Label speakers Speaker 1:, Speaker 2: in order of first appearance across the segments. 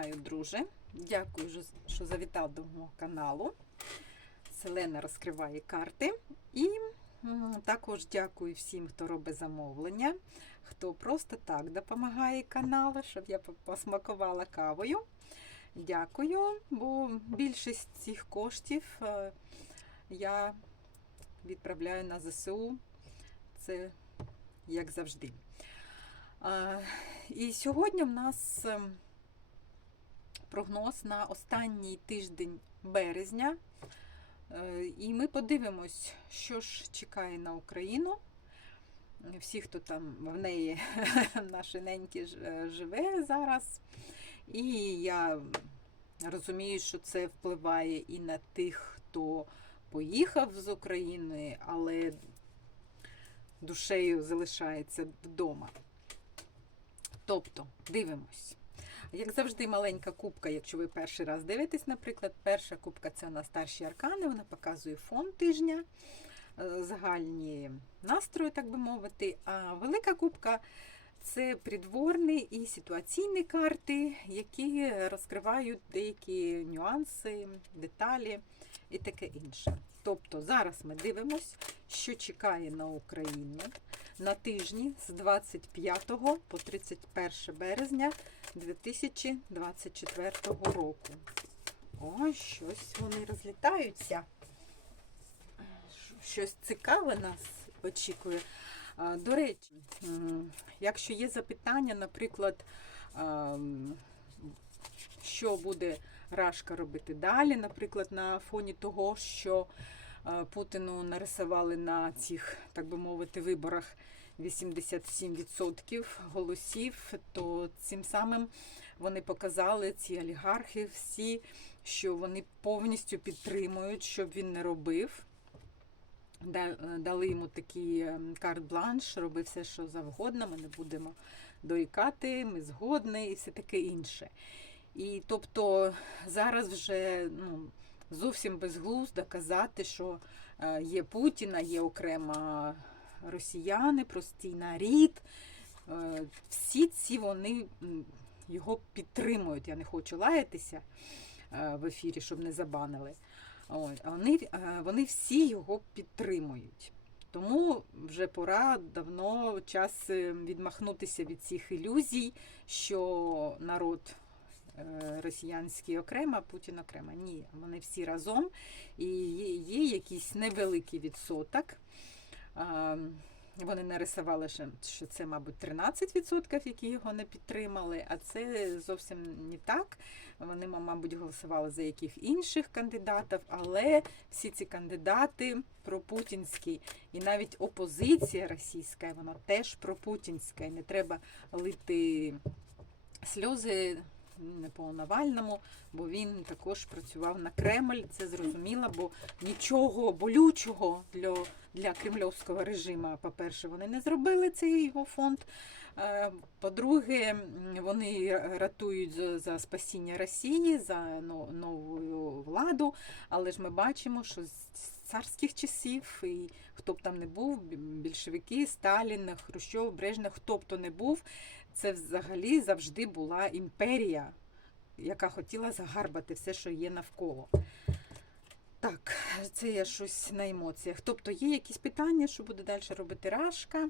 Speaker 1: Вітаю, друже! Дякую, що- завітав до мого каналу. Селена розкриває карти. І також дякую всім, хто робить замовлення, хто просто так допомагає каналу, щоб я посмакувала кавою. Дякую, бо більшість цих коштів е, я відправляю на ЗСУ. Це як завжди. І сьогодні в нас ем, прогноз на останній тиждень березня. Е, І ми подивимось, що ж чекає на Україну. Всі, хто там в неї наші неньки е, живе зараз. І я розумію, що це впливає і на тих, хто поїхав з України, але душею залишається вдома. Тобто, дивимось. Як завжди, маленька кубка, якщо ви перший раз дивитесь, наприклад, перша кубка це у нас старші аркани, вона показує фон тижня, е, загальні настрої, так би мовити. А велика кубка це придворні і ситуаційні карти, які розкривають деякі нюанси, деталі і таке інше. Тобто зараз ми дивимось, що чекає на Україну на тижні з 25 по 31 березня 2024 року. Ой, щось вони розлітаються. Щось цікаве нас очікує. До речі, якщо є запитання, наприклад, що буде Рашка робити далі, наприклад, на фоні того, що Путіну нарисували на цих, так би мовити, виборах 87% голосів, то цим самим вони показали ці олігархи всі, що вони повністю підтримують, щоб він не робив. Дали йому такий ем, карт-бланш, роби все, що завгодно, ми не будемо доїкати, ми згодні і все таке інше. І тобто зараз вже ну, зовсім безглуздо казати, що е, є Путіна, є окремо росіяни, простий нарід. Е, Всі ці вони його підтримують. Я не хочу лаятися е, в ефірі, щоб не забанили. Вони, е, вони всі його підтримують. Тому вже пора давно час відмахнутися від цих ілюзій, що народ росіянський окремо, а Путін окремо. Ні, вони всі разом. І є якийсь невеликий відсоток. Вони нарисували, що це, мабуть, 13%, які його не підтримали, а це зовсім не так. Вони, мабуть, голосували за яких інших кандидатів, але всі ці кандидати пропутінські, і навіть опозиція російська, вона теж пропутінська. І не треба лити сльози не по Навальному, бо він також працював на Кремль. Це зрозуміло, бо нічого болючого для, для кремльовського режиму, по-перше, вони не зробили цей його фонд. Е, По-друге, вони ратують за, за спасіння Росії, за нову владу. Але ж ми бачимо, що з царських часів, і хто б там не був, більшовики, Сталін, Хрущов, Брежнев, хто б то не був, це взагалі завжди була імперія, яка хотіла загарбати все, що є навколо. Так, це я щось на емоціях. Тобто є якісь питання, що буде далі робити Рашка,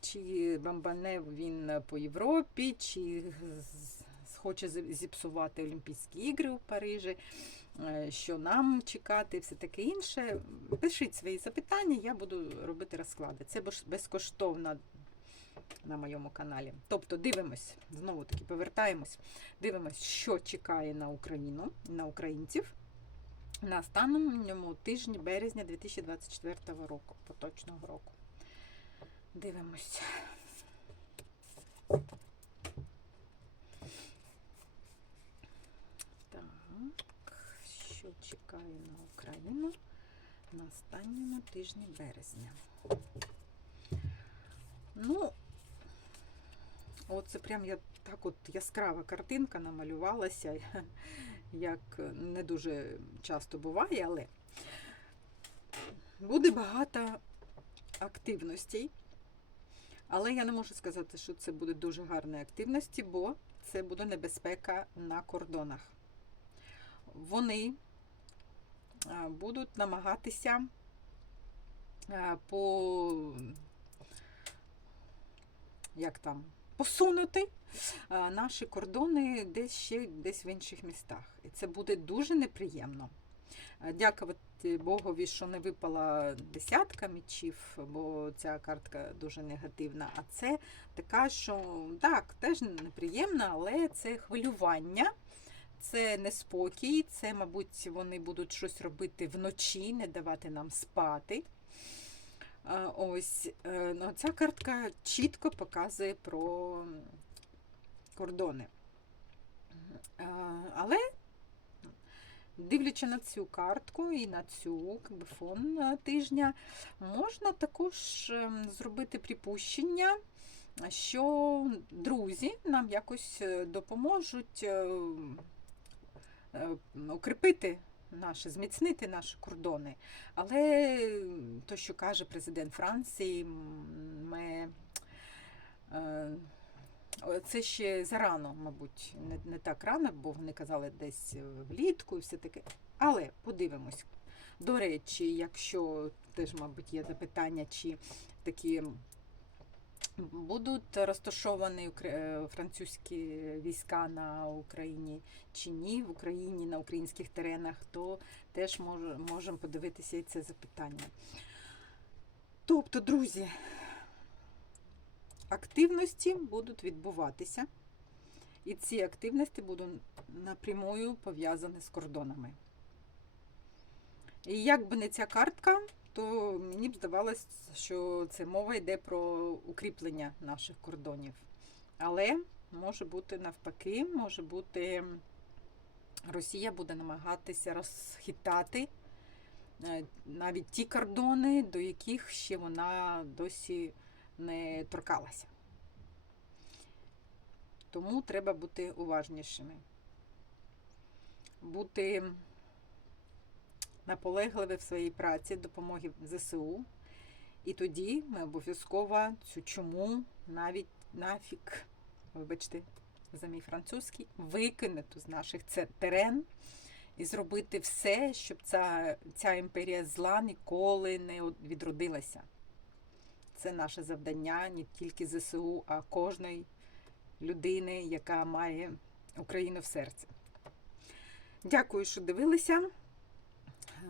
Speaker 1: чи бамбане він по Європі, чи хоче зіпсувати Олімпійські ігри у Парижі, е, що нам чекати, все таке інше. Пишіть свої запитання, я буду робити розклади. Це безкоштовно на моєму каналі. Тобто дивимось, знову таки повертаємось, дивимось, що чекає на Україну, на українців на останньому тижні березня 2024 року, поточного року. Дивимось. Так, що чекає на Україну на останньому тижні березня? Ну, оце прям я так от яскрава картинка намалювалася, як не дуже часто буває, але буде багато активностей. Але я не можу сказати, що це буде дуже гарні активності, бо це буде небезпека на кордонах. Вони будуть намагатися по як там, посунути е, наші кордони десь ще десь в інших містах. І це буде дуже неприємно. Е, Дякувати Богові, що не випала десятка мечів, бо ця картка дуже негативна. А це така, що так, теж неприємна, але це хвилювання. Це неспокій, це, мабуть, вони будуть щось робити вночі, не давати нам спати. Ось е, ну, ця картка чітко показує про кордони. Але, дивлячи на цю картку і на цю фон е, тижня, можна також ем, зробити припущення, що друзі нам якось е, допоможуть е, е, укріпити наші, зміцнити наші кордони. Але то, що каже президент Франції, ми, е, це ще зарано, мабуть, не, не так рано, бо вони казали десь е, влітку і все таке. Але подивимось. До речі, якщо теж, мабуть, є запитання, чи такі будуть розташовані е, французькі війська на Україні чи ні, в Україні на українських теренах, то теж мож, можемо подивитися і це запитання. Тобто, друзі, активності будуть відбуватися, і ці активності будуть напрямую пов'язані з кордонами. І як би не ця картка, то мені б здавалось, що це мова йде про укріплення наших кордонів. Але може бути навпаки, може бути Росія буде намагатися розхитати е, навіть ті кордони, до яких ще вона досі не торкалася. Тому треба бути уважнішими. Бути наполегливі в своїй праці допомоги ЗСУ. І тоді ми обов'язково цю чуму навіть нафіг, вибачте, за мій французький, викинути з наших це- терен і зробити все, щоб ця, ця імперія зла ніколи не відродилася. Це наше завдання не тільки ЗСУ, а кожної людини, яка має Україну в серці. Дякую, що дивилися.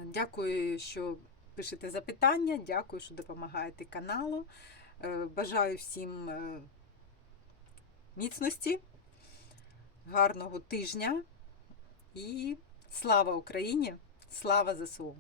Speaker 1: Дякую, що пишете запитання. Дякую, що допомагаєте каналу. Е, Бажаю всім е, міцності, гарного тижня і слава Україні! Слава ЗСУ!